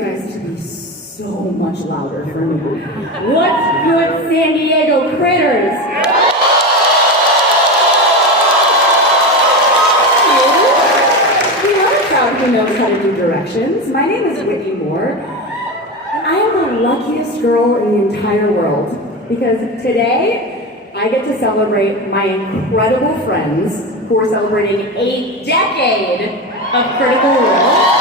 guys to be so much louder for me. What's good, San Diego critters? We are a crowd who knows how to do directions. My name is Whitney Moore, and I am the luckiest girl in the entire world because today I get to celebrate my incredible friends who are celebrating a decade of Critical Role.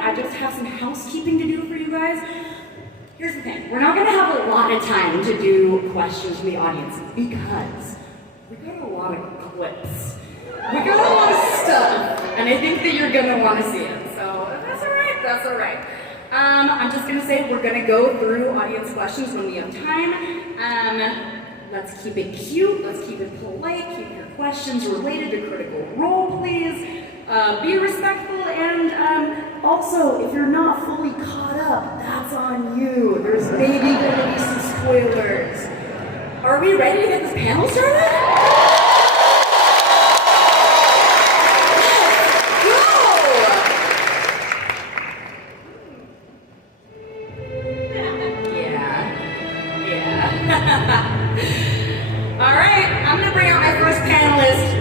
I just have some housekeeping to do for you guys. Here's the thing, we're not gonna have a lot of time to do questions from the audience because we got a lot of clips. We got a lot of stuff, and I think that you're gonna wanna see it. So that's all right. I'm just gonna say we're gonna go through audience questions when we have time. Let's keep it cute, let's keep it polite, keep your questions related to Critical Role, please. Be respectful, and also, if you're not fully caught up, that's on you. There's maybe gonna be some spoilers. Are we ready to get this panel started? All right, I'm gonna bring out my first panelist.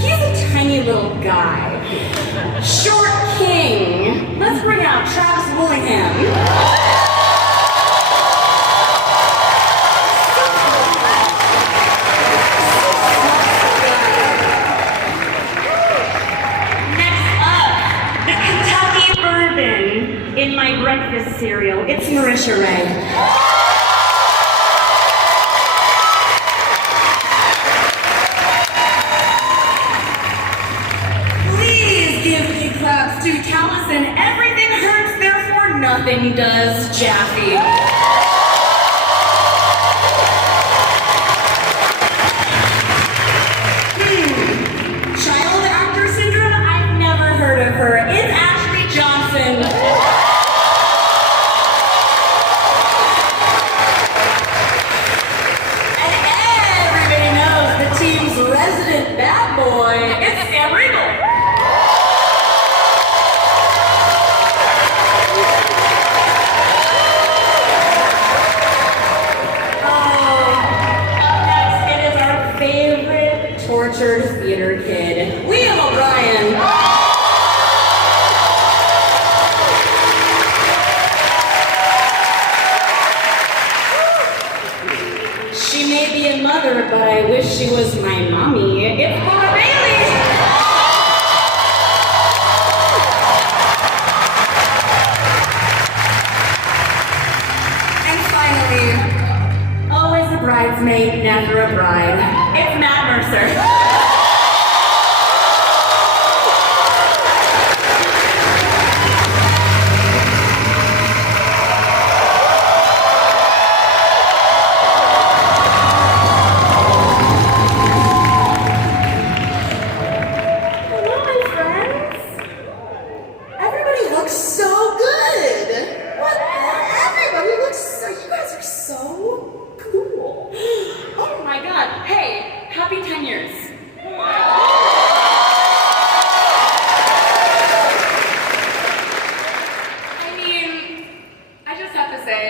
He's a tiny little guy. Short king. Let's bring out Travis Willingham. Next up, the Kentucky bourbon in my breakfast cereal. It's Marisha Ray. To Taliesan, everything hurts, therefore nothing does, Jaffe. Child actor syndrome? I've never heard of her. It's Ashley Johnson. And everybody knows the team's resident bad boy. It's Riegel. Tortured theater kid, William O'Brien. She may be a mother, but I wish she was my mommy. It's Paula Bailey. And finally, always a bridesmaid, never a bride. It's Mercer. Hello, my friends. Everybody looks so good. What? Everybody looks so. You guys are so cool. Oh my God. Hey. Happy 10 years. I mean, I just have to say,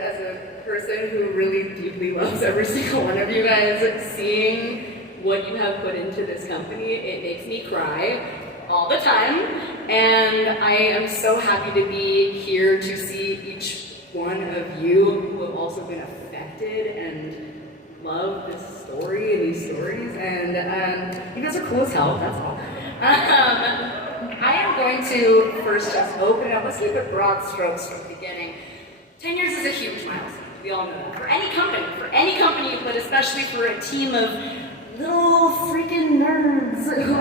as a person who really deeply loves every single one of you guys, seeing what you have put into this company, it makes me cry all the time. And I am so happy to be here to see each one of you who have also been affected and love this story and these stories, and you guys are cool as hell, that's all. I am going to first just open it up. Let's keep it broad strokes from the beginning. 10 years is a huge milestone, we all know that. For any company, but especially for a team of little freaking nerds who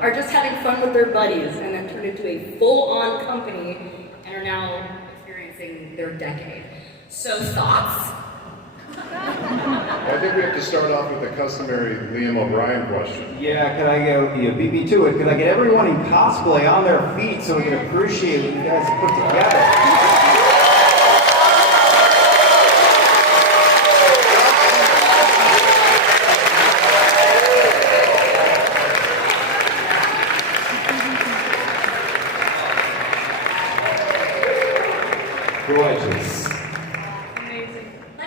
are just having fun with their buddies and then turned into a full-on company and are now experiencing their decade. So thoughts? I think we have to start off with the customary Liam O'Brien question. Yeah, could I go, beat me to it? Could I get everyone in cosplay on their feet so we can appreciate what you guys have put together?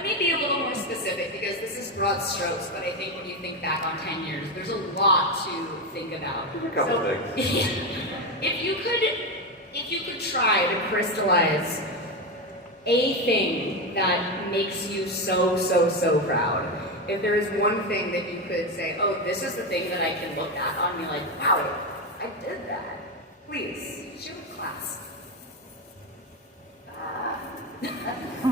me be a little more specific because this is broad strokes, but I think when you think back on 10 years, there's a lot to think about. There's a couple things. If you could try to crystallize a thing that makes you so proud, if there is one thing that you could say, oh, this is the thing that I can look at and be like, wow, I did that. Please, show class.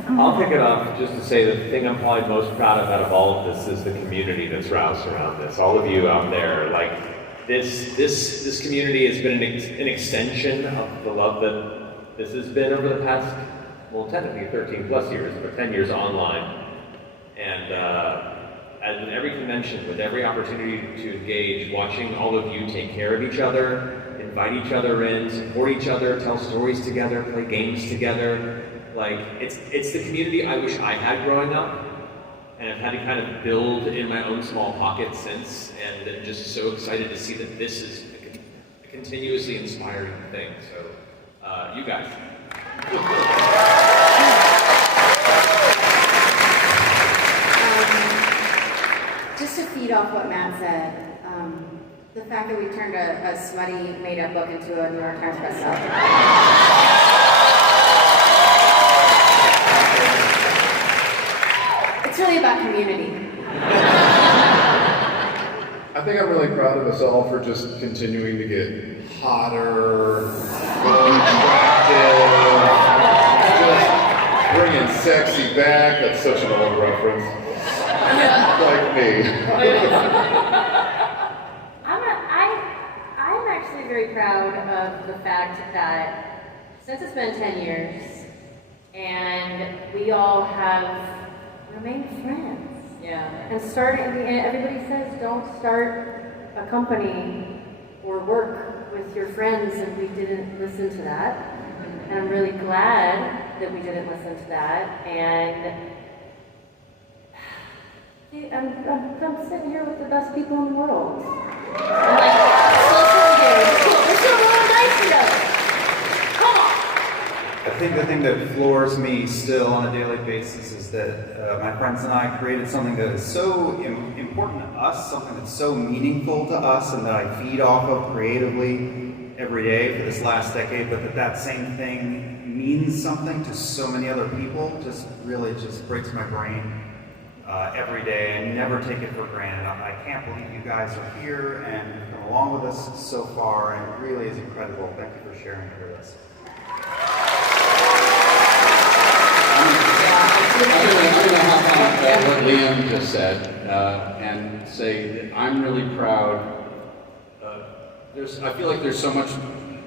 I'll pick it up just to say the thing I'm probably most proud of out of all of this is the community that's roused around this. All of you out there, like this community has been an extension of the love that this has been over the past, well, technically 13 plus years, but 10 years online. And at every convention, with every opportunity to engage, watching all of you take care of each other, invite each other in, support each other, tell stories together, play games together. Like, it's the community I wish I had growing up, and I've had to kind of build in my own small pocket since, and I'm just so excited to see that this is a continuously inspiring thing. So, you guys. Just to feed off what Matt said, the fact that we turned a sweaty, made-up book into a New York Times bestseller. It's really about community. I think I'm really proud of us all for just continuing to get hotter, more attractive, just bringing sexy back. That's such an old reference. Like me. I'm actually very proud of the fact that since it's been 10 years and we all have remained friends. Yeah. And everybody says don't start a company or work with your friends, and we didn't listen to that. And I'm really glad that we didn't listen to that. And I'm sitting here with the best people in the world. I'm like, we're still rolling dice together. Come on. I think the thing that floors me still on a daily basis is that my friends and I created something that is so important to us, something that's so meaningful to us, and that I feed off of creatively every day for this last decade, but that same thing means something to so many other people. Just breaks my brain every day. I never take it for granted. I can't believe you guys are here and have come along with us so far, and it really is incredible. Thank you for sharing it with us. I'm going to hop on what Liam just said and say that I'm really proud. I feel like there's so much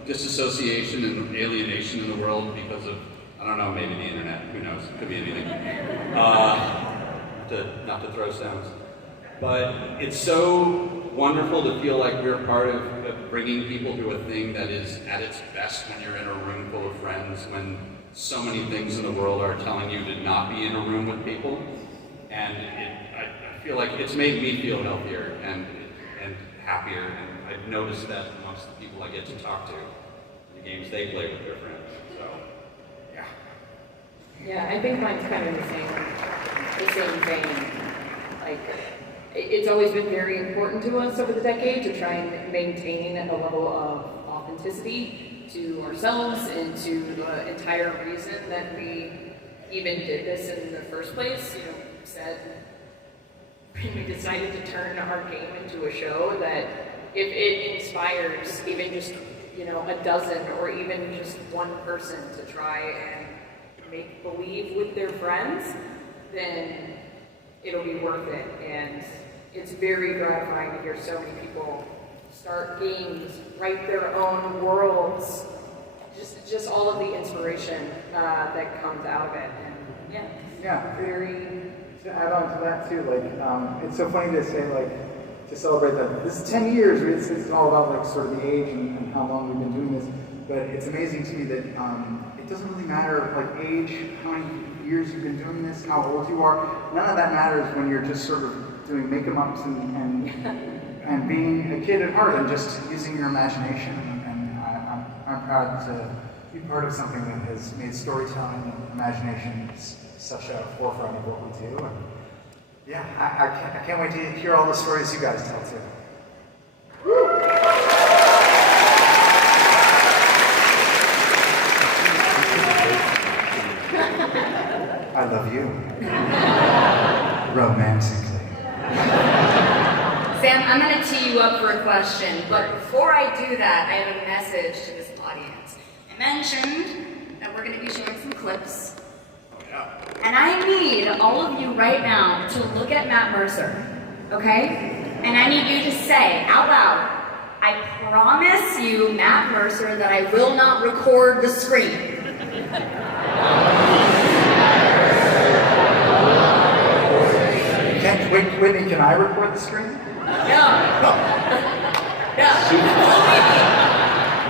disassociation and alienation in the world because of, I don't know, maybe the internet, who knows, it could be anything. Not to throw stones. But it's so wonderful to feel like we're part of bringing people to a thing that is at its best when you're in a room full of friends, when so many things in the world are telling you to not be in a room with people. And I feel like it's made me feel healthier and happier. And I've noticed that amongst the people I get to talk to, the games they play with their friends. So, yeah. Yeah, I think mine's kind of the same vein. Like, it's always been very important to us over the decade to try and maintain a level of authenticity to ourselves and to the entire reason that we even did this in the first place. You know, said we decided to turn our game into a show that if it inspires even just, a dozen or even just one person to try and make believe with their friends, then it'll be worth it. And it's very gratifying to hear so many people start games, write their own worlds, just all of the inspiration that comes out of it. And very. To add on to that too, it's so funny to say, to celebrate that this is 10 years. It's all about sort of the age and how long we've been doing this. But it's amazing to me that it doesn't really matter age, how many years you've been doing this, how old you are. None of that matters when you're just sort of doing make-em-ups and being a kid at heart and just using your imagination. And I'm proud to be part of something that has made storytelling and imagination such a forefront of what we do. And yeah, I can't wait to hear all the stories you guys tell too. I love you. Romantically. Sam, I'm going to tee you up for a question, but before I do that, I have a message to this audience. I mentioned that we're going to be showing some clips. And I need all of you right now to look at Matt Mercer, okay? And I need you to say out loud, I promise you, Matt Mercer, that I will not record the screen. Whitney, can I record the screen? Yeah.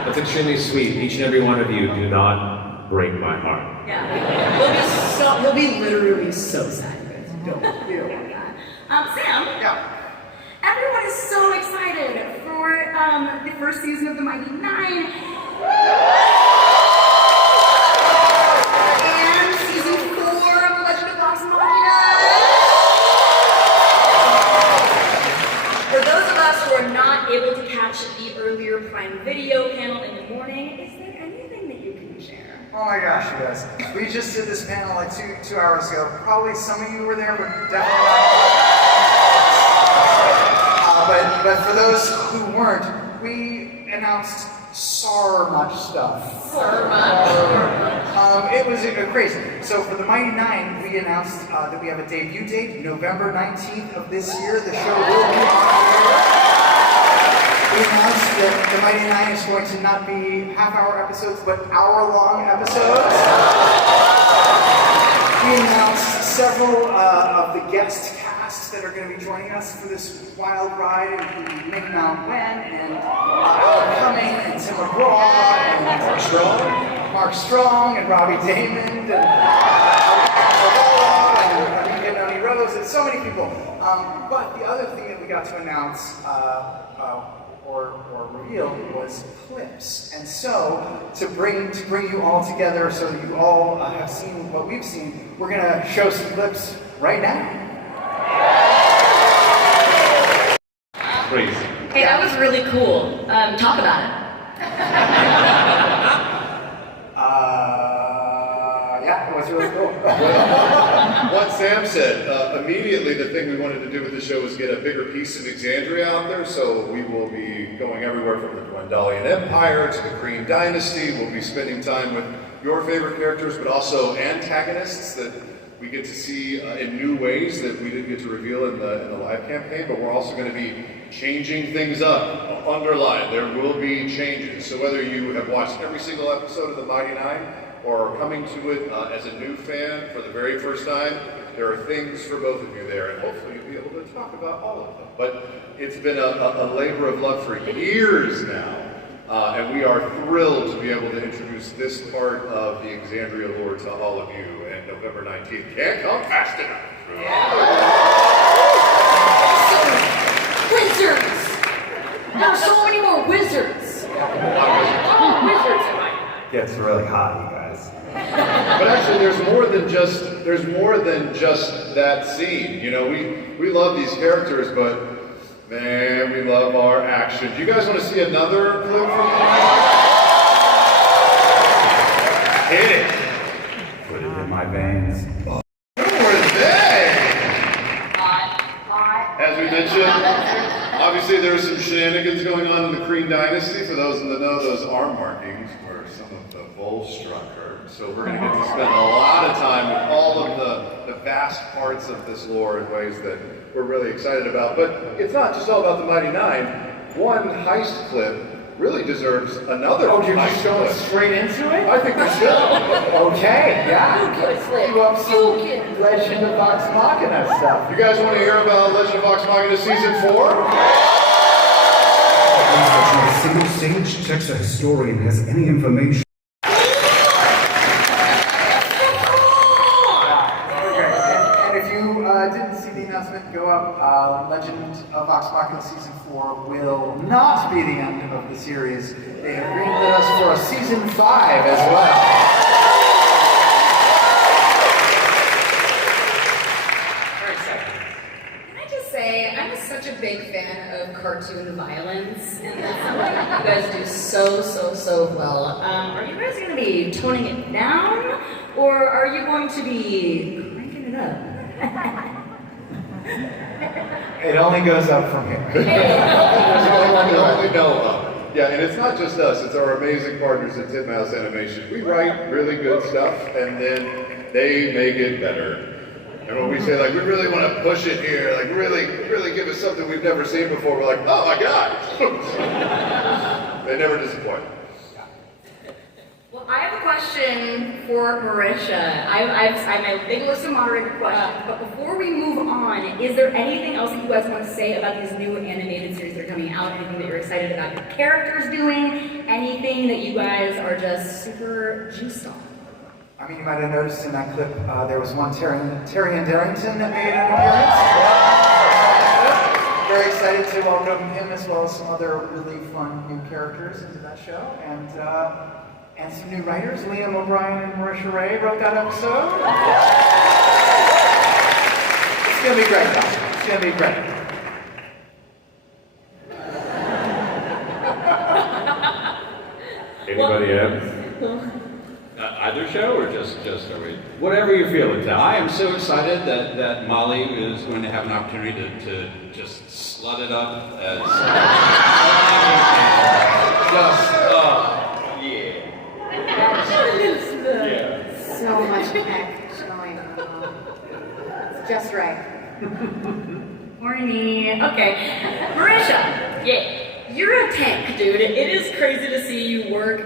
That's extremely sweet. Each and every one of you do not break my heart. Yeah. He'll be literally so sad, you guys. Don't want that. Sam? Yeah. Everyone is so excited for the first season of The Mighty Nine. And season 4 of The Legend of Vox Machina. For those of us who are not able to catch the earlier Prime Video panel in the morning, is there anything that you can share? Oh my gosh, you guys. We just did this panel like two hours ago. Probably some of you were there, but definitely not. But for those who weren't, we announced so much stuff. It was crazy. So for The Mighty Nine, we announced that we have a debut date, November 19th of this year. The show will be on air. We announced that The Mighty Nine is going to not be half-hour episodes, but hour-long episodes. We announced several of the guest casts that are going to be joining us for this wild ride, including Ming-Na Wen and Alan Cumming and Tim McGraw and Mark Strong and Robbie Damon and Noni Rose and so many people. But the other thing that we got to announce or reveal was clips. And so to bring you all together so that you all have seen what we've seen, we're going to show some clips right now. Crazy. Hey, that was really cool. Talk about it. Yeah, it was really cool. What Sam said, immediately the thing we wanted to do with the show was get a bigger piece of Exandria out there, so we will be going everywhere from the Gwendolian Empire to the Green Dynasty. We'll be spending time with your favorite characters, but also antagonists that we get to see in new ways that we didn't get to reveal in the live campaign, but we're also going to be changing things up. Underline, there will be changes. So whether you have watched every single episode of The Mighty Nine or are coming to it as a new fan for the very first time, there are things for both of you there, and hopefully you'll be able to talk about all of them. But it's been a labor of love for years now. And we are thrilled to be able to introduce this part of the Exandria lore to all of you. And November 19th can't come fast enough. Wizards! There are so many more wizards! Oh, wizards in my mind. Gets really hot, you guys. But actually, there's more than just that scene. You know, we love these characters, but man, we love our action. Do you guys want to see another clip from the Hit it. Put it in my veins. Who were they? As we mentioned, obviously there were some shenanigans going on in the Kryn Dynasty. For those in the know, those arm markings were some of the Volstrucker. So we're going to get to spend a lot of time with all of the vast parts of this lore in ways that we're really excited about. But it's not just all about the Mighty Nine. One heist clip really deserves another Oh, you're heist just going clip. straight into it? I think we should. Okay, yeah. Let's do up some Legend of Vox Machina stuff. You guys want to hear about Legend of Vox Machina Season 4? Not a single sage checks a historian has any information. Didn't see the announcement go up, Legend of Vox Machina Season 4 will not be the end of the series. They have greenlit us for a Season 5 as well. such a big fan of cartoon violence, and that's something you guys do so well. Are you guys going to be toning it down, or are you going to be cranking it up? It only goes up from here. Only know up. Yeah, and it's not just us, it's our amazing partners at Titmouse Animation. We write really good stuff, and then they make it better. And when we say, like, we really want to push it here, like, really give us something we've never seen before, we're like, oh my God! They never disappoint. Well, I have a question for Marisha. I have a big list of moderator questions, but before we move on, is there anything else that you guys want to say about these new animated series that are coming out? Anything that you're excited about your characters doing? Anything that you guys are just super juiced on? I mean, you might have noticed in that clip, there was one Tyrion Darrington that made an appearance. Very excited to welcome him as well as some other really fun new characters into that show. And some new writers, Liam O'Brien and Marisha Ray wrote that episode. It's gonna be great, guys. It's gonna be great. Anybody else? Either show or just are we? Whatever you're feeling, Tal. I am so excited that Molly is going to have an opportunity to just slut it up as So much heck going on. It's just right. Horny. Okay. Marisha, you're a tank, dude. It is crazy to see you work.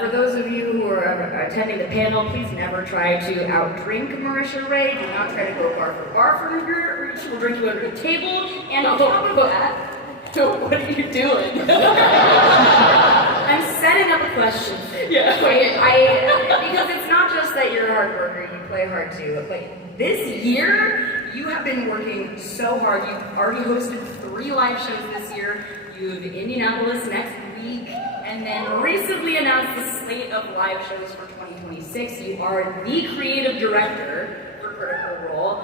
For those of you who are attending the panel, please never try to outdrink Marisha Ray. Do not try to go bar for bar from her. She will drink you under the table. And on top of that, what are you doing? I'm setting up a question. Yeah. Because it's not just that you're a hard worker, you play hard too. But this year, you have been working so hard. You've already hosted 3 live shows this year. You have Indianapolis next week, and then recently announced the slate of live shows for 2026. You are the creative director for Critical Role.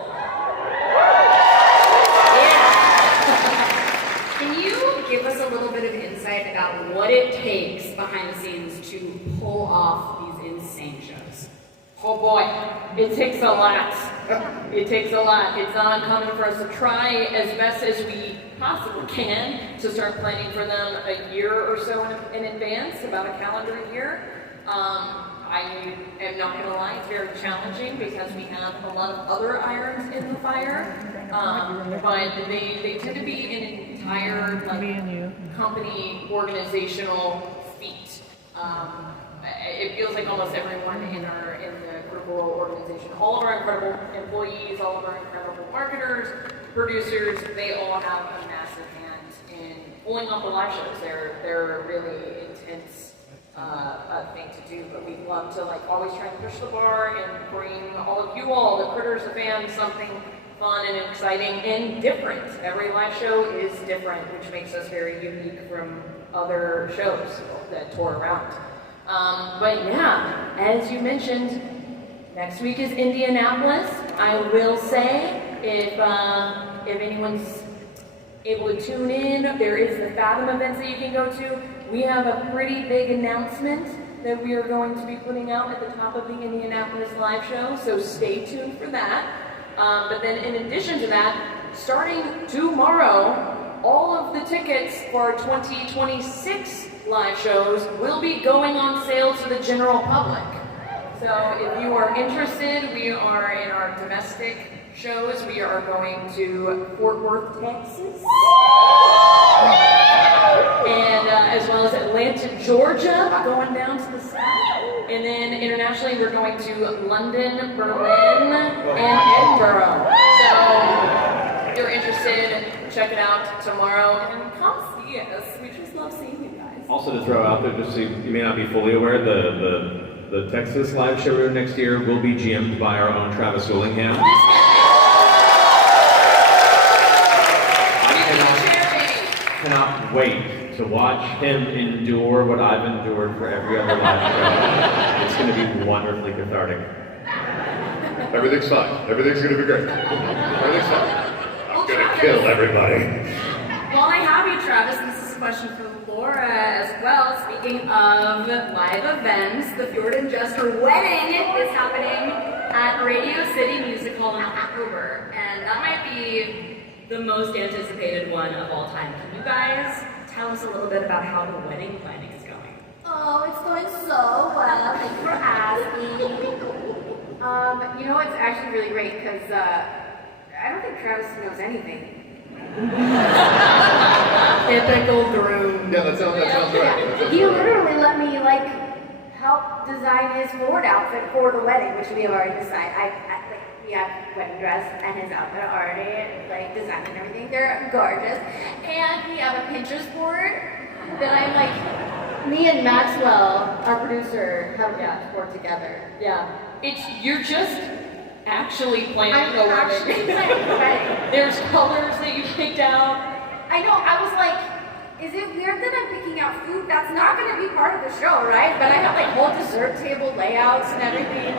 Can you give us a little bit of insight about what it takes behind the scenes to pull off these insane shows? Oh boy, it takes a lot. It takes a lot. It's not uncommon for us to try as best as we possibly can to start planning for them a year or so in advance, about a calendar year. I am not going to lie, it's very challenging because we have a lot of other irons in the fire, but they tend to be an entire company organizational feat. It feels like almost everyone in the Critical Role organization, all of our incredible employees, all of our incredible marketers, producers, they all have a massive hand in pulling off the live shows. They're a really intense thing to do, but we love to always try and push the bar and bring all of you all, the critters, the fans, something fun and exciting and different. Every live show is different, which makes us very unique from other shows that tour around. But yeah, as you mentioned, next week is Indianapolis. I will say, if anyone's able to tune in, there is the Fathom events that you can go to. We have a pretty big announcement that we are going to be putting out at the top of the Indianapolis live show, so stay tuned for that. But then in addition to that, starting tomorrow, all of the tickets for our 2026 live shows will be going on sale to the general public. So if you are interested, we are in our domestic shows. We are going to Fort Worth, Texas, and as well as Atlanta, Georgia, going down to the south. And then internationally, we're going to London, Berlin, and Edinburgh. So if you're interested, check it out tomorrow and come see us. We just love seeing you guys. Also to throw out there, just so you may not be fully aware, the Texas live show next year will be GM'd by our own Travis Willingham. I cannot wait to watch him endure what I've endured for every other live show. It's going to be wonderfully cathartic. Everything's fine. Everything's going to be great. Everything's fine. I'm going to kill everybody. While I have you, Travis, this is a question for Laura as well. Speaking of live events, the Fjord and Jester wedding is happening at Radio City Music Hall in October, and that might be the most anticipated one of all time. Can you guys tell us a little bit about how the wedding planning is going? Oh, it's going so well. Thanks for asking. You know, it's actually really great because I don't think Travis knows anything. Typical groom. Yeah, that sounds right. That sounds He right. literally let me help design his Ford outfit for the wedding, which we have already decided. We have wedding dress and his outfit already designed and everything. They're gorgeous, and we have a Pinterest board that me and Maxwell, our producer, have put together. Yeah. You're just actually planning I'm the actually wedding. planning the wedding. There's colors that you picked out. I know. I was like, is it weird that I'm picking out food? That's not going to be part of the show, right? But I have whole dessert table layouts and everything.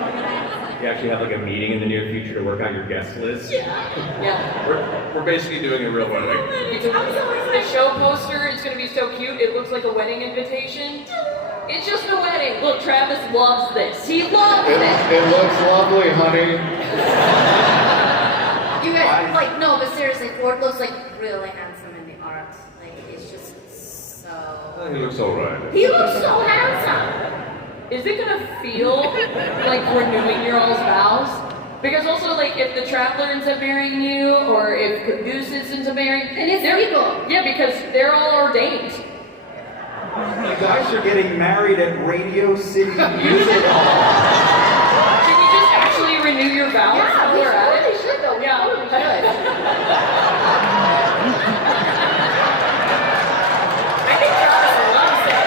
You actually have a meeting in the near future to work out your guest list. Yeah. We're basically doing a real wedding. The show poster is going to be so cute. It looks like a wedding invitation. It's just a wedding. Look, Travis loves this. He loves this. It looks lovely, honey. You guys, no, but seriously, Ford looks really handsome in the art. It's just so. He looks alright. He looks so handsome. Is it going to feel like renewing your all's vows? Because also, if the Traveler ends up marrying you, or if Caboose ends up marrying, and it's legal. Yeah, because they're all ordained. You guys are getting married at Radio City Music Hall. Can you just actually renew your vows? Yeah, we really should though. Yeah, we should. I think Travis loves it.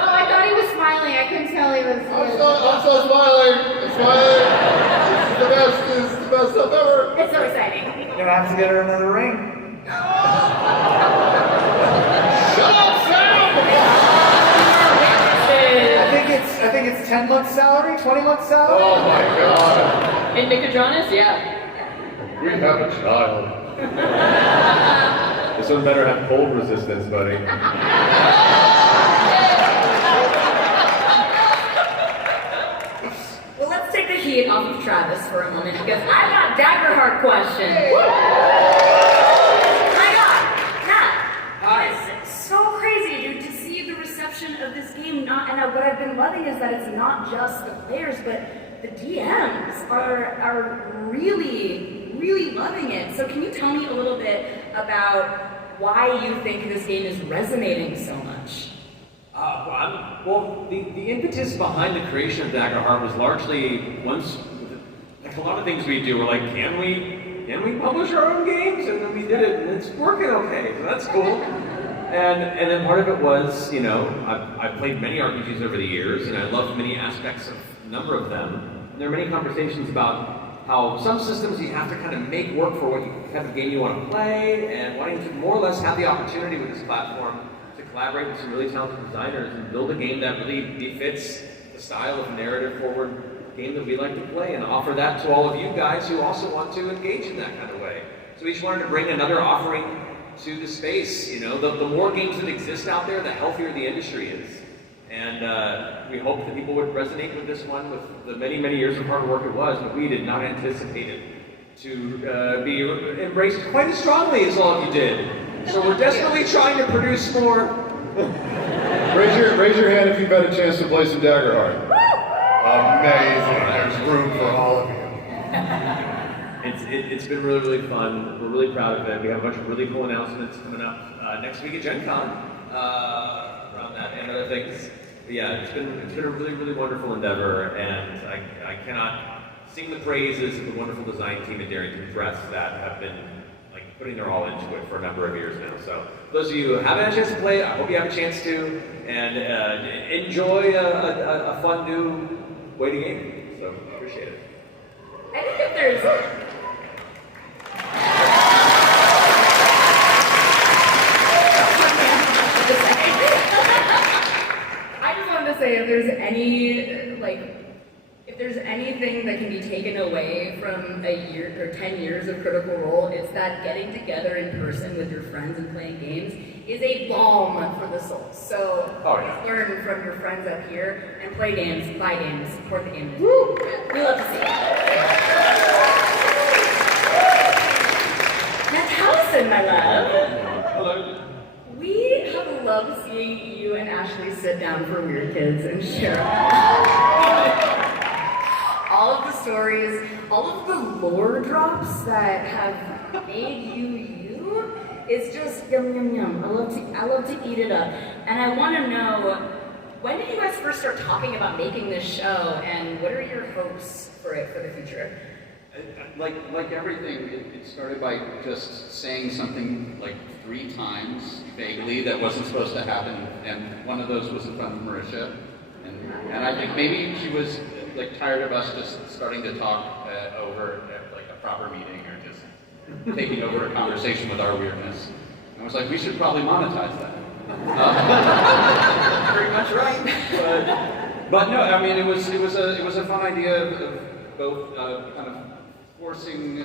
Oh, I thought he was smiling. I couldn't tell he was. I'm so smiling. I'm smiling. This is the best stuff ever. It's so exciting. You're gonna have to get her another ring. Shut up, Sam! I think it's 10 months salary, 20 months salary. Oh my God. In Nicodranas, yeah. We have a child. This one better have cold resistance, buddy. Well, let's take the heat off of Travis for a moment because I've got Daggerheart questions. It's so crazy, dude, to see the reception of this game. What I've been loving is that it's not just the players, but the DMs are really, really loving it. So can you tell me a little bit about why you think this game is resonating so much? Well, the impetus behind the creation of Daggerheart was largely a lot of things we do. We're like, can we publish our own games? And then we did it, and it's working okay, so that's cool. And then part of it was, I've played many RPGs over the years, and I love many aspects of a number of them. And there are many conversations about how some systems you have to kind of make work for what kind of game you want to play, and wanting to more or less have the opportunity with this platform to collaborate with some really talented designers and build a game that really befits the style of narrative-forward game that we like to play, and offer that to all of you guys who also want to engage in that kind of way. So we each wanted to bring another offering to the space. The more games that exist out there, the healthier the industry is. And we hope that people would resonate with this one, with the many, many years of hard work it was, but we did not anticipate it to be embraced quite as strongly as all of you did. So we're desperately trying to produce more. Raise your hand if you've had a chance to play some Daggerheart. Amazing. There's room for all of you. It's been really, really fun. We're really proud of it. We have a bunch of really cool announcements coming up next week at Gen Con around that and other things. But yeah, it's been a really, really wonderful endeavor, and I cannot sing the praises of the wonderful design team at Darrington Press that have been putting their all into it for a number of years now. So those of you who haven't had a chance to play it, I hope you have a chance to, and enjoy a fun new way to game. So appreciate it. I think if there's I just wanted to say if there's anything that can be taken away from a year or 10 years of Critical Role, it's that getting together in person with your friends and playing games is a balm for the soul. So please learn from your friends up here and play games, buy games, support the game. Woo! We love to see it. Now, Taliesan, my love. Hello. We have loved seeing you and Ashley sit down for Weird Kids and share all of the stories, all of the lore drops that have made you you. It's just yum yum yum. I love to eat it up. And I want to know, when did you guys first start talking about making this show, and what are your hopes for it for the future? Like everything, it started by just saying something like 3 times vaguely that wasn't supposed to happen, and one of those was in front of Marisha, and I think maybe she was like tired of us just starting to talk over at like a proper meeting or just taking over a conversation with our weirdness. And I was like, we should probably monetize that. Pretty much right. But no, I mean it was a fun idea of both kind of forcing,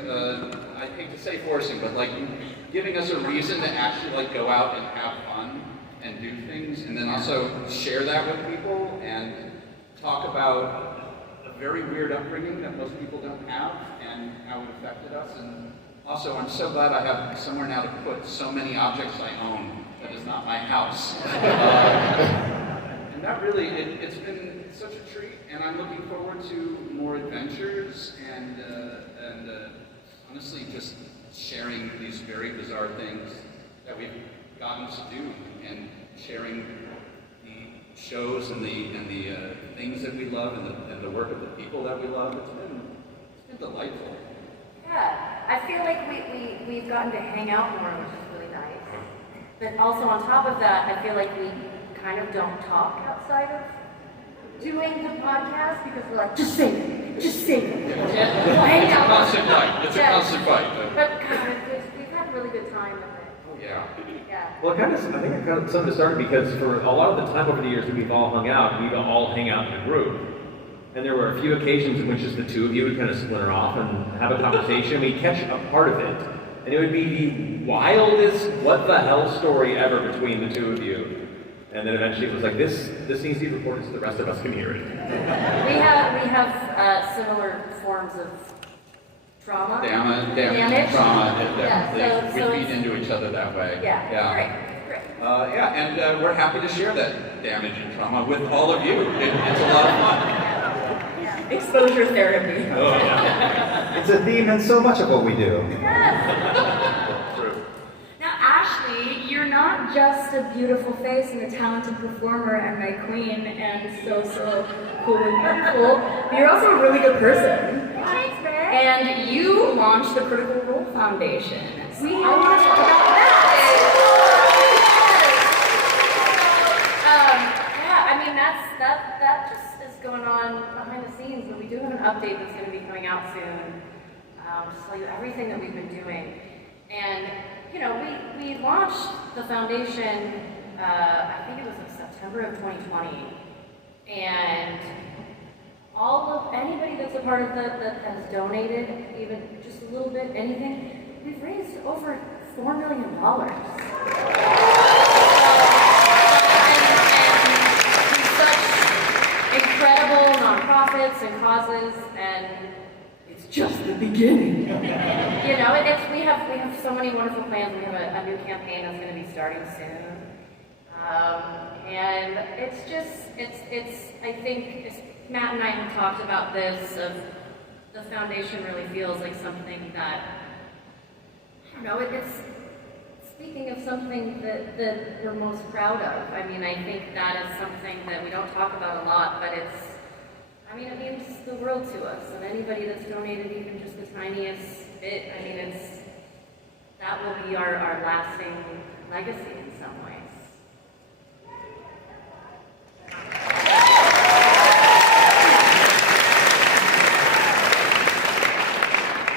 I hate to say forcing, but like giving us a reason to actually like go out and have fun and do things, and then also share that with people and talk about a very weird upbringing that most people don't have and how it affected us. And also, I'm so glad I have somewhere now to put so many objects I own that is not my house. And that really, it's been such a treat, and I'm looking forward to more adventures and honestly just sharing these very bizarre things that we've gotten to do, and sharing the shows and the things that we love and the work of the people that we love. It's been delightful. Yeah, I feel like we've gotten to hang out more, which is really nice. But also on top of that, I feel like we kind of don't talk outside of doing the podcast because we're like, just say it. We'll hang out. Constant fight. It's a constant fight. But kind of, we've had a really good time with it. Oh yeah. Yeah. Well, I think it kind of something to start because for a lot of the time over the years that we've all hung out, we'd all hang out in a group. And there were a few occasions in which just the two of you would kind of splinter off and have a conversation. We'd catch a part of it. And it would be the wildest what the hell story ever between the two of you. And then eventually it was like, this needs to be recorded so the rest of us can hear it. We have similar forms of trauma. Damage. Trauma. Yeah, We feed into each other that way. Yeah. Great. And we're happy to share that damage and trauma with all of you. It's a lot of fun. Exposure therapy. Oh yeah. It's a theme in so much of what we do. Yes. True. Now, Ashley, you're not just a beautiful face and a talented performer and my queen and so cool and beautiful, but you're also a really good person. Thanks, man. And you launched the Critical Role Foundation. So I want to talk about that. That just is going on behind the scenes, but we do have an update that's going to be coming out soon. Just tell you everything that we've been doing. And, you know, we launched the foundation, I think it was in September of 2020. And anybody that's a part of that has donated, even just a little bit, anything, we've raised over $4 million. Incredible nonprofits and causes, and it's just the beginning. You know, we have so many wonderful plans. We have a new campaign that's going to be starting soon, and I think Matt and I have talked about this. Of the foundation really feels like something that I don't know. It's speaking of something that we're most proud of. I mean, I think that is something that we don't talk about a lot, but it means the world to us. And anybody that's donated even just the tiniest bit, that will be our lasting legacy in some ways.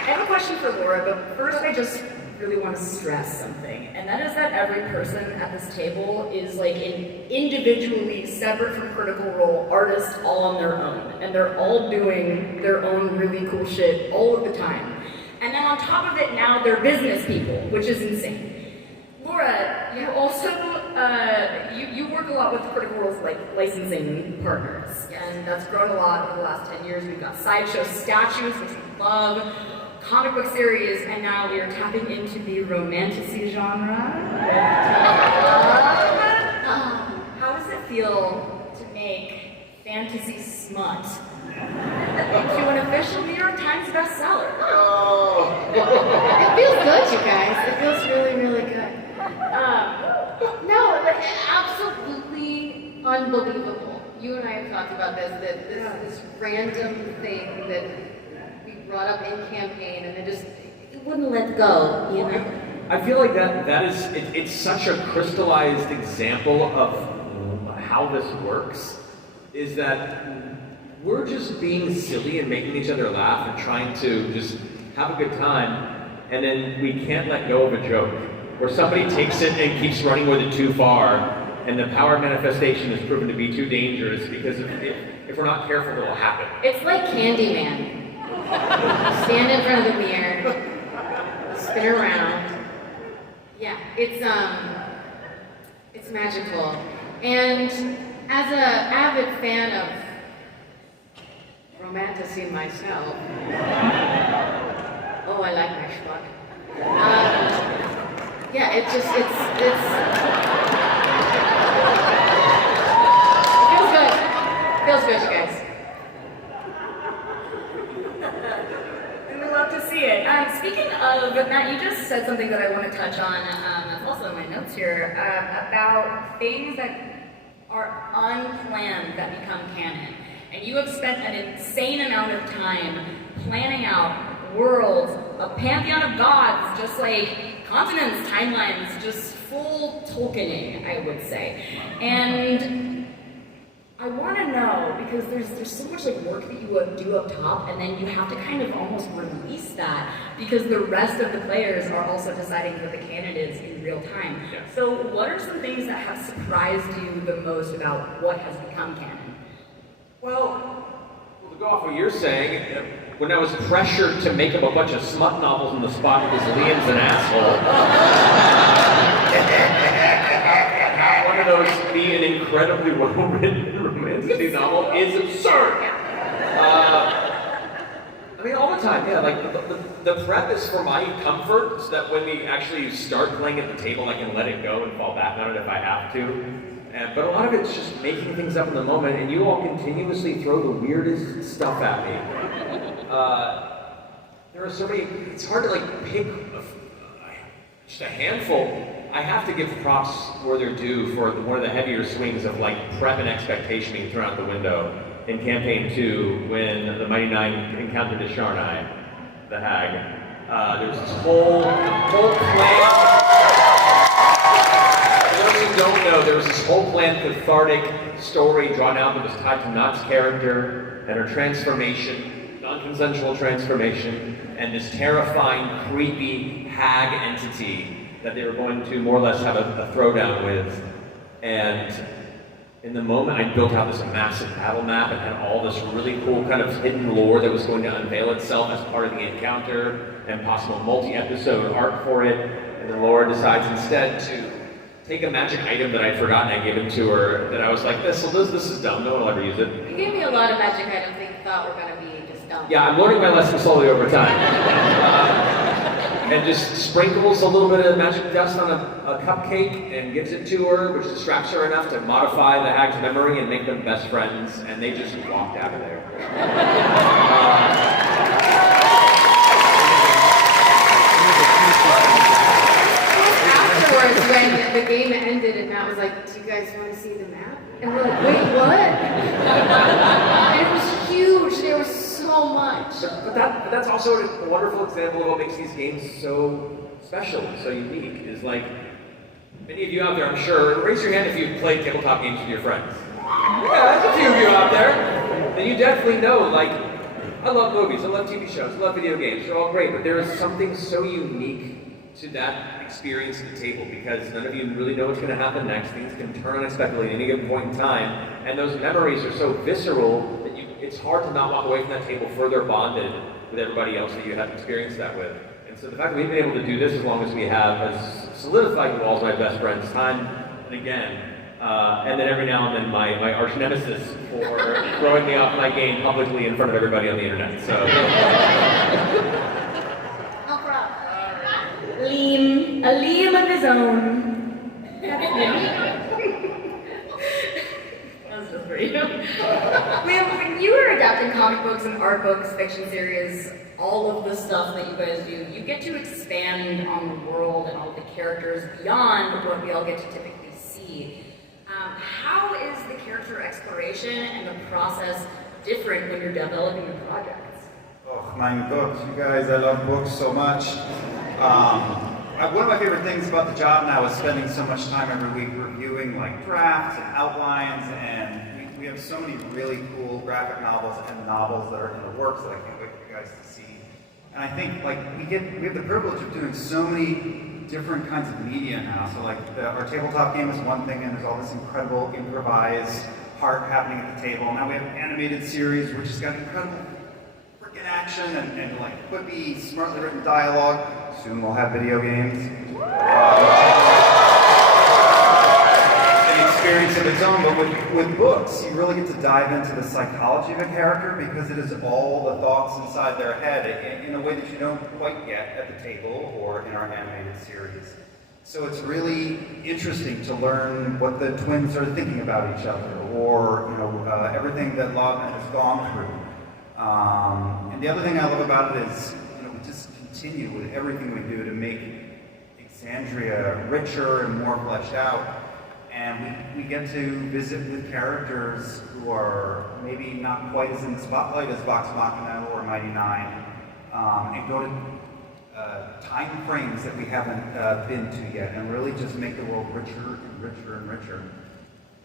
I have a question for Laura, but first I just really want to stress something, and that is that every person at this table is like an individually separate from Critical Role artist all on their own, and they're all doing their own really cool shit all of the time. And then on top of it, now they're business people, which is insane. Laura, you also you work a lot with Critical Role's like licensing partners, and that's grown a lot over the last 10 years. We've got sideshow statues, which we love, comic book series, and now we are tapping into the romantasy genre. How does it feel to make fantasy smut into an official New York Times bestseller? It feels good, you guys. It feels really, really good. No, but absolutely unbelievable. You and I have talked about this random thing that we brought up in campaign, and it wouldn't let go, you know? I feel like that is it's such a crystallized example of how this works, is that we're just being silly and making each other laugh and trying to just have a good time, and then we can't let go of a joke. Where somebody takes it and keeps running with it too far, and the power manifestation is proven to be too dangerous because if we're not careful, it'll happen. It's like Candyman. Stand in front of the mirror, spin around. Yeah, it's magical. And as an avid fan of romantasy myself, oh, I like my schmuck. Yeah, it feels good. Feels good, you guys. And we love to see it. Speaking of, Matt, you just said something that I want to touch on, that's also in my notes here, about things that are unplanned that become canon. And you have spent an insane amount of time planning out worlds, a pantheon of gods, just like continents, timelines, just full Tolkiening, I would say. And I want to know, because there's so much like work that you do up top, and then you have to kind of almost release that, because the rest of the players are also deciding what the canon is in real time. Yeah. So what are some things that have surprised you the most about what has become canon? Well, to go off what you're saying, when I was pressured to make up a bunch of smut novels on the spot because Liam's an asshole, one of those be an incredibly well-written romantic novel is absurd. I mean, all the time, yeah. Like the prep is for my comfort, so that when we actually start playing at the table, I can let it go and fall back on it if I have to. But a lot of it's just making things up in the moment, and you all continuously throw the weirdest stuff at me. There are so many, it's hard to like pick just a handful. I have to give props where they're due for one of the heavier swings of like prep and expectation being thrown out the window in Campaign 2 when the Mighty Nine encountered Isharnai, the hag. There's this whole plan. For those who don't know, there was this whole planned cathartic story drawn out that was tied to Nott's character and her transformation, non-consensual transformation, and this terrifying, creepy hag entity that they were going to more or less have a throwdown with. And in the moment, I built out this massive battle map and had all this really cool kind of hidden lore that was going to unveil itself as part of the encounter and possible multi-episode arc for it. And then Laura decides instead to take a magic item that I'd forgotten I gave it to her, that I was like, this is dumb, no one will ever use it. You gave me a lot of magic items that you thought were going to be just dumb. Yeah, I'm learning my lesson slowly over time. And just sprinkles a little bit of magic dust on a cupcake and gives it to her, which distracts her enough to modify the hag's memory and make them best friends, and they just walked out of there. Afterwards, when the game ended and Matt was like, do you guys want to see the map? And we're like, wait, what? And it was huge, there was so much. But that's also a wonderful example of what makes these games so special, so unique, is like, many of you out there, I'm sure, raise your hand if you've played tabletop games with your friends. Yeah, there's a few of you out there. Then you definitely know, like, I love movies, I love TV shows, I love video games, they're all great, but there is something so unique to that experience at the table, because none of you really know what's going to happen next. Things can turn unexpectedly at any given point in time, and those memories are so visceral that it's hard to not walk away from that table further bonded with everybody else that you have experienced that with. And so the fact that we've been able to do this as long as we have has solidified you all as my best friends time and again. And then every now and then my arch nemesis for throwing me off my game publicly in front of everybody on the internet. So. Liam, a Liam of his own. That's just for you. Liam, when you are adapting comic books and art books, fiction series, all of the stuff that you guys do, you get to expand on the world and all the characters beyond what we all get to typically see. How is the character exploration and the process different when you're developing the projects? Oh, my books, you guys, I love books so much. One of my favorite things about the job now is spending so much time every week reviewing like drafts and outlines, and we have so many really cool graphic novels and novels that are in the works that I can't wait for you guys to see. And I think like we have the privilege of doing so many different kinds of media now. So like our tabletop game is one thing, and there's all this incredible improvised heart happening at the table. Now we have an animated series which has got incredible freaking action and like quippy, smartly written dialogue. Soon we'll have video games. An experience of its own, but with books, you really get to dive into the psychology of a character because it is all the thoughts inside their head in a way that you don't quite get at the table or in our animated series. So it's really interesting to learn what the twins are thinking about each other, or everything that Laudman has gone through. And the other thing I love about it is we just continue with everything we do to make Exandria richer and more fleshed out. And we get to visit with characters who are maybe not quite as in the spotlight as Vox Machina or Mighty Nine, and go to time frames that we haven't been to yet, and really just make the world richer and richer and richer.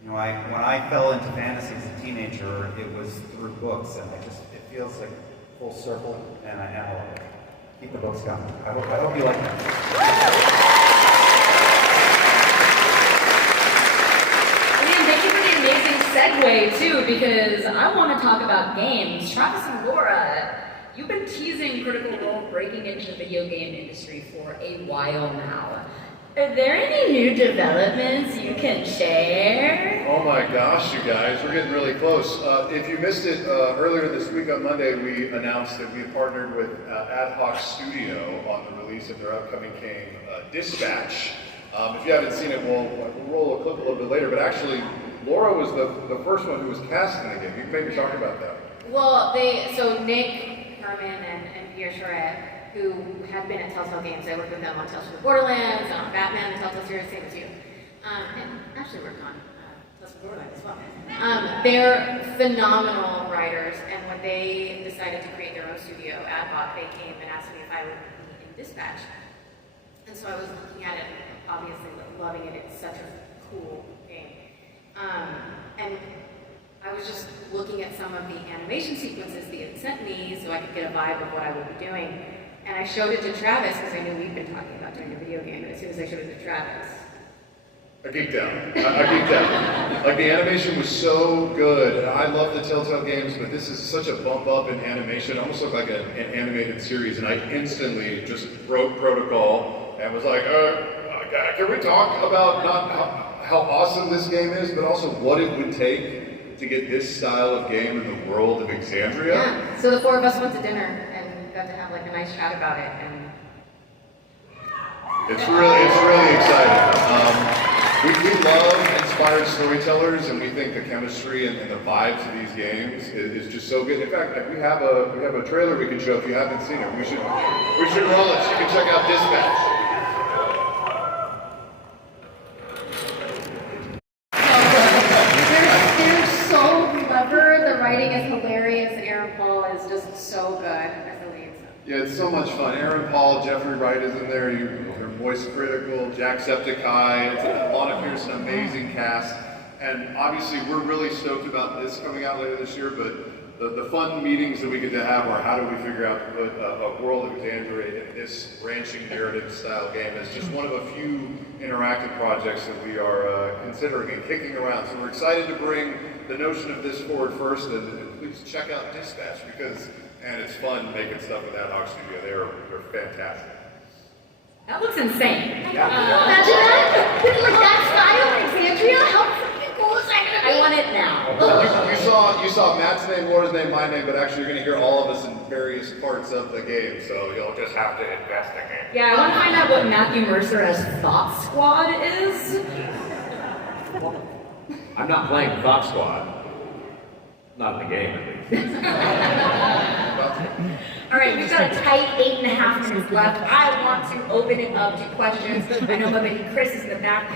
When I fell into fantasy as a teenager, it was through books, and it feels like full circle, and I love it. Keep the books coming. I hope you like them. Thank you for the amazing segue too, because I want to talk about games. Travis and Laura, you've been teasing Critical Role breaking into the video game industry for a while now. Are there any new developments you can share? Oh my gosh, you guys, we're getting really close. If you missed it, earlier this week on Monday, we announced that we had partnered with Ad Hoc Studio on the release of their upcoming game, Dispatch. If you haven't seen it, we'll roll a clip a little bit later, but actually, Laura was the first one who was cast in the game. You can maybe talk about that. Well, so Nick Herman and Pierre Charette, who had been at Telltale Games, I worked with them on Tales from the Borderlands, and on Batman, the Telltale series, same as you. And actually worked on Tales from the Borderlands as well. They're phenomenal writers, and when they decided to create their own studio, Ad Hoc, they came and asked me if I would be in Dispatch. And so I was looking at it, obviously loving it. It's such a cool game. And I was just looking at some of the animation sequences they had sent me so I could get a vibe of what I would be doing. And I showed it to Travis because I knew we'd been talking about doing a video game. And as soon as I showed it to Travis, I geeked out. I geeked out. Like, the animation was so good, and I love the Telltale games, but this is such a bump up in animation, almost looked like an animated series, and I instantly just broke protocol and was like, can we talk about not how awesome this game is, but also what it would take to get this style of game in the world of Exandria? yeah. So the four of us went to dinner and got to have like a nice chat about it. And It's really exciting. We love inspired storytellers, and we think the chemistry and the vibes of these games is just so good. In fact, we have a trailer we can show if you haven't seen it. We should roll it so you can check out Dispatch. they're so clever. The writing is hilarious, and Aaron Paul is just so good as the lead. Yeah, it's so much fun. Aaron Paul, Jeffrey Wright is in there. They're voice critical. Jacksepticeye, Lana Pierce, an amazing cast. And obviously, we're really stoked about this coming out later this year. But the fun meetings that we get to have are how do we figure out to put a World of Exandria in this ranching narrative style game. It's just one of a few interactive projects that we are considering and kicking around. So we're excited to bring the notion of this forward first, and please check out Dispatch because, and it's fun making stuff with Ad Hoc Studio. They're fantastic. That looks insane. Imagine that? With like that style, Exandria? How freaking cool is that gonna be? I want it now. You saw Matt's name, Laura's name, my name, but actually you're going to hear all of us in various parts of the game, so you'll just have to investigate. Yeah, I want to find out what Matthew Mercer as Thought Squad is. I'm not playing Thought Squad. Not in the game, at least. All right, we've got a tight 8.5 minutes left. I want to open it up to questions. I know my buddy Chris is in the back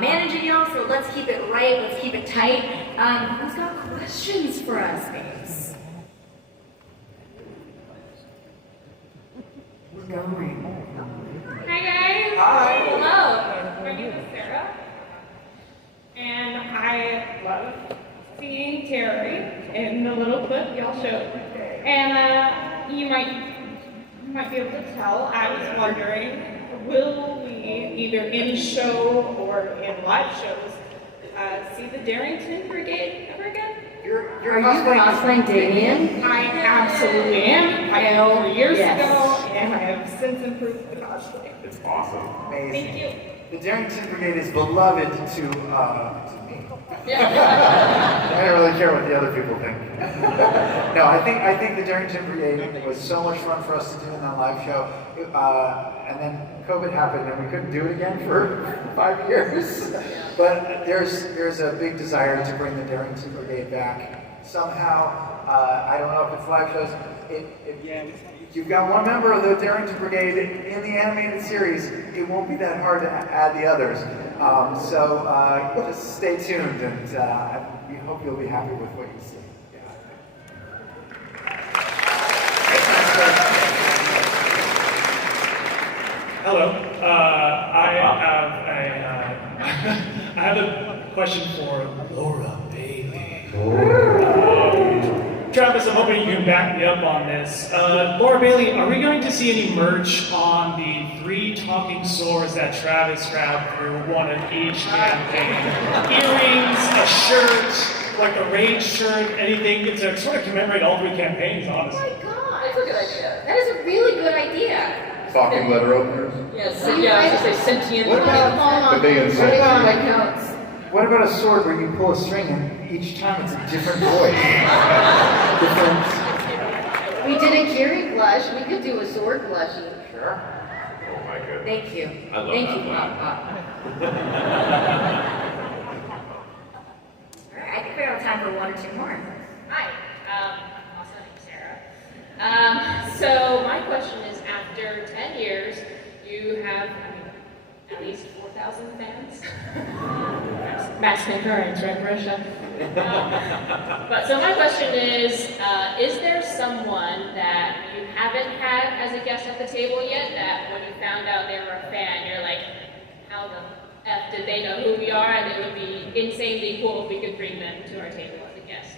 managing y'all, so let's keep it right, let's keep it tight. Who's got questions for us, babes? We're going. Hi guys. Hi. Hello. My name is Sarah, and I love seeing Terry in the little clip y'all showed. And you might be able to tell. I was wondering, will we either in show or in live shows see the Darrington Brigade ever again? Are you cosplaying Damien? I absolutely am. I know years Yes. ago, and I have since improved the cosplay. It's awesome. Amazing. Thank you. The Darrington Brigade is beloved to me. I don't really care what the other people think. No, I think the Darrington Brigade was so much fun for us to do in that live show. And then COVID happened and we couldn't do it again for 5 years. But there's a big desire to bring the Darrington Brigade back somehow. I don't know if it's live shows. You've got one member of the Darrington Brigade in the animated series. It won't be that hard to add the others. So just stay tuned, and we hope you'll be happy with what you see. Hello. I have a question for Laura Bailey. Travis, I'm hoping you can back me up on this. Laura Bailey, are we going to see any merch on the 3 talking swords that Travis grabbed through one of each campaign? Earrings, a shirt, like a rage shirt, anything to sort of commemorate all 3 campaigns, honestly. Oh my god. That's a good idea. That is a really good idea. Talking letter openers? Yes, yeah, I was gonna say sentient. What about, But they insist. what about a sword where you pull a string and each time it's a different voice? Different. We did a Kiri blush. We could do a sword blushie. Sure. Oh my goodness. Thank you. I love Thank that you, laugh. Pop. All right, I think we have time for 1 or 2 more. Hi, also named Sarah. So my question is, after 10 years, you have at least 4,000 fans. Maximum currents, right, Marisha? But so my question is there someone that you haven't had as a guest at the table yet that when you found out they were a fan, you're like, how the F did they know who we are, and it would be insanely cool if we could bring them to our table as a guest?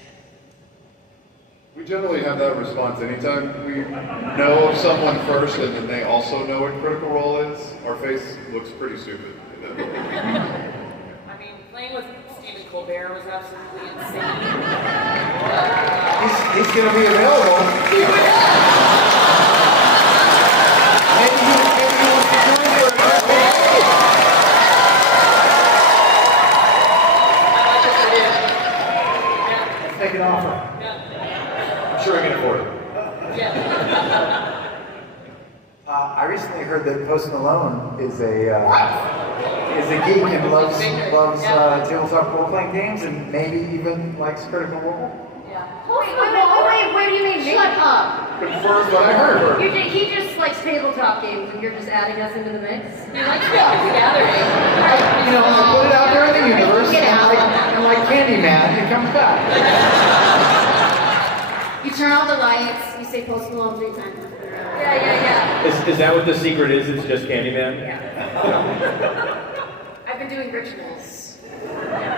We generally have that response anytime we know of someone first and then they also know what Critical Role is. Our face looks pretty stupid. I mean, playing with Stephen Colbert was absolutely insane. He's going to be available. Maybe he'll be doing for a Let's make an offer. I'm sure I can afford it. I recently heard that Post Malone is a geek and loves tabletop role-playing games and maybe even likes Critical Role. Wait, what do you mean? Shut up. Confirms what I heard. He just likes tabletop games and you're just adding us into the mix? He likes the gathering. You know, I put it out there in the universe and like Candyman, it comes back. You turn on the lights, you say Post Malone 3 times. Yeah. Is that what the secret is? It's just Candyman? Yeah. I've been doing rituals.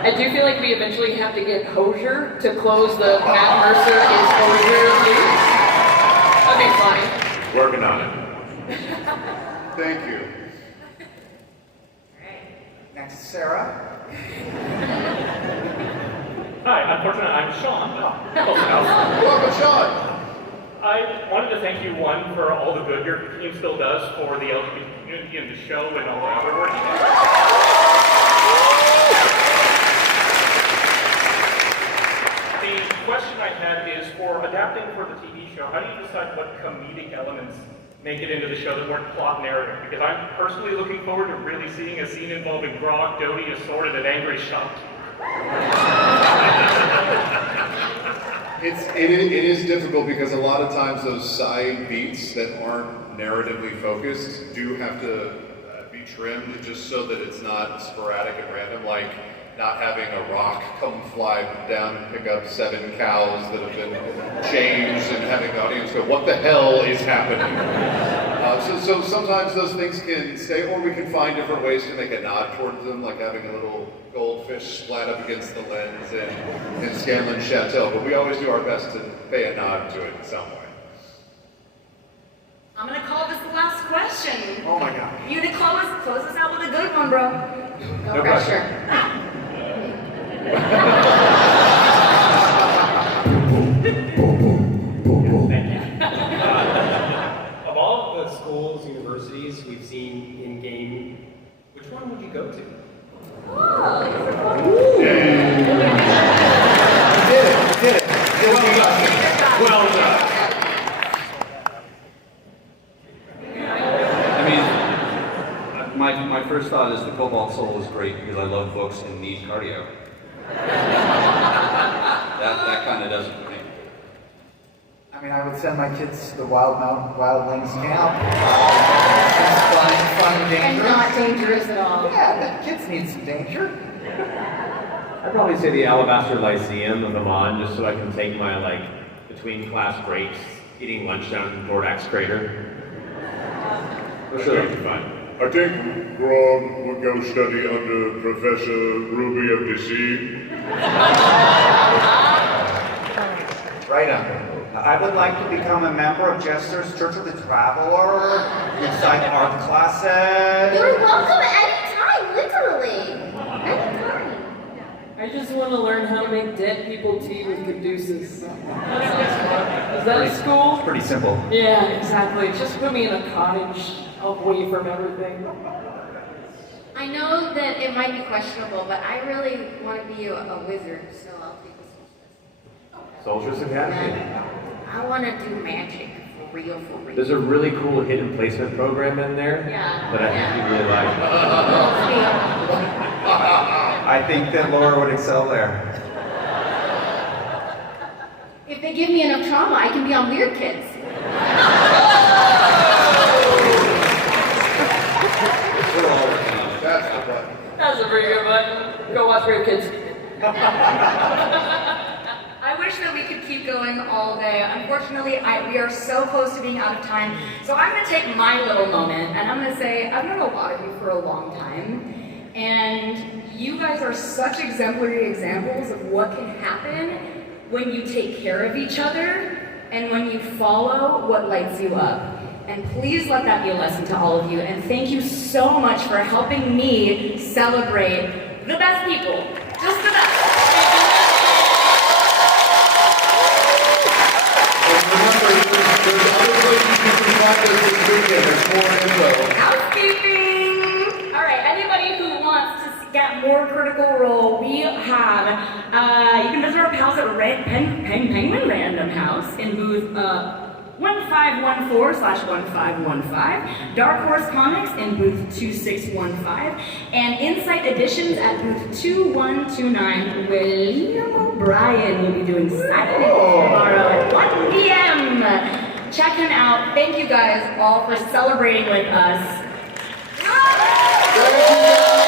I do feel like we eventually have to get Hosier to close the Matt Mercer is Hosier loop. Okay, fine. Working on it. Thank you. Next, Sarah. Hi, unfortunately, I'm Sean. Welcome, Sean. I wanted to thank you, one, for all the good your team still does for the LGBT community and the show and all the other work you do. The question I had is, for adapting for the TV show, how do you decide what comedic elements make it into the show that weren't plot narrative? Because I'm personally looking forward to really seeing a scene involving Grog, Dodie, Assorted, and Angry Shot. It is difficult because a lot of times those side beats that aren't narratively focused do have to be trimmed just so that it's not sporadic and random, like not having a rock come fly down and pick up 7 cows that have been changed and having the audience go, what the hell is happening? So sometimes those things can stay, or we can find different ways to make a nod towards them, like having a little goldfish splat up against the lens in Scanlan Chateau, but we always do our best to pay a nod to it in some way. I'm gonna call this the last question. Oh my God. You to close us out with a good one, bro. No pressure. Thank you. Of all the schools, universities we've seen in-game, which one would you go to? Did it. Well done. I mean, my first thought is the Cobalt Soul is great because I love books and need cardio. that kind of does it for me. I mean, I would send my kids to the Wildlings camp. It's fun and dangerous. And not dangerous at all. Yeah, the kids need some danger. I'd probably say the Alabaster Lyceum of Amman, just so I can take my, between class breaks, eating lunch down in Bordax Crater. I'm sure that'd be fun. I think Grog would go study under Professor Ruby of Deceit. Right under. I would like to become a member of Jester's Church of the Traveler, recite art classes. You're welcome anytime, literally. Anytime. I just want to learn how to make dead people tea with caduceus. Is that a school? It's pretty simple. Yeah, exactly. Just put me in a cottage away from everything. I know that it might be questionable, but I really want to be a wizard, so I'll take the Soldiers Academy. I want to do magic for real. There's a really cool hidden placement program in there Yeah. that I think you really like. I think that Laura would excel there. If they give me enough trauma, I can be on Weird Kids. That's the button. That's a pretty good one. Go watch Brave Kids. I wish that we could keep going all day. Unfortunately, we are so close to being out of time. So I'm going to take my little moment, and I'm going to say I've known a lot of you for a long time. And you guys are such exemplary examples of what can happen when you take care of each other and when you follow what lights you up. And please let that be a lesson to all of you. And thank you so much for helping me celebrate the best people. Just the best. Housekeeping! Alright, anybody who wants to get more Critical Role, we have, you can visit our house at Penguin Random House in booth 1514/1515, Dark Horse Comics in booth 2615, and Insight Editions at booth 2129. William O'Brien will be doing signings tomorrow at 1 p.m. Check him out. Thank you guys all for celebrating with us. Thank you.